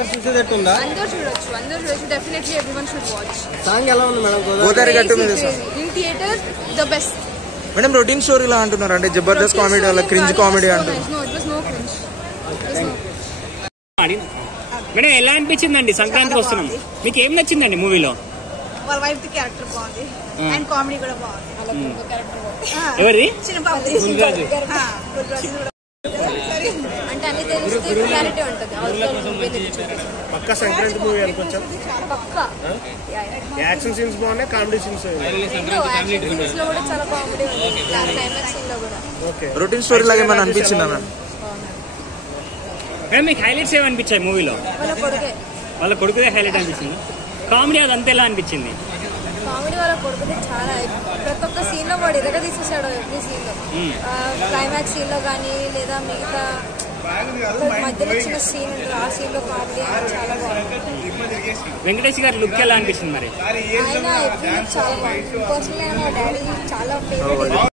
Characters చూసేటట్టుందా? అందరూ చూడొచ్చు definitely everyone should watch. Song ఎలా ఉంది మేడం? గోదావరి గట్టు మీద in theatre the best. Madam routine story లా అంటున్నారు, అంటే జబర్దస్త్ కామెడీ అలా క్రింజ్ కామెడీ అంటున్నారు. మేడం ఎలా అనిపించిందండి? సంక్రాంతికి వస్తున్నాం, మీకు ఏం నచ్చిందండి మూవీలో? వాళ్ళ వైఫ్ క్యారెక్టర్ బాగుంది అండ్ కామెడీ కూడా బాగుంది. ఎవరి? అంటే అన్ని తెలిస్తే క్లారిటీ ఉంటుంది. పక్కా సంక్రాంతి మూవీ అనుకోవచ్చా? పక్కా. యాక్షన్ సీన్స్ బాగున్నాయి, కామెడీ సీన్స్ లో కూడా చాలా కామెడీ ఉంది. క్లైమాక్స్ సీన్ లో కూడా రొటీన్ స్టోరీ లాగా ఏమైనా అనిపించిందా మేడం? మేడం మీకు హైలైట్స్ ఏమనిపించాయి మూవీలో? వాళ్ళ కొడుకుదే హైలైట్ అనిపించింది. కామెడీ అదంతా ఎలా అనిపించింది? కామెడీ వాళ్ళ కొడుకుదే చాలా, ప్రతి ఒక్క సీన్ లో వాడు ఇరగ తీసేసాడు. ఎవ్రీ సీన్ లో, క్లైమాక్స్ సీన్ లో కానీ లేదా మిగతా మధ్యలో చిన్న సీన్ ఉంటుంది, ఆ సీన్ లో కామెడీ చాలా బాగుంది. వెంకటేష్ గారి లుక్ ఎలా అనిపించింది మరి? ఆయన ఎవ్రీ లుక్ చాలా బాగుంది. పర్సనల్ గా మా డాడీ చాలా ఫేవరెట్.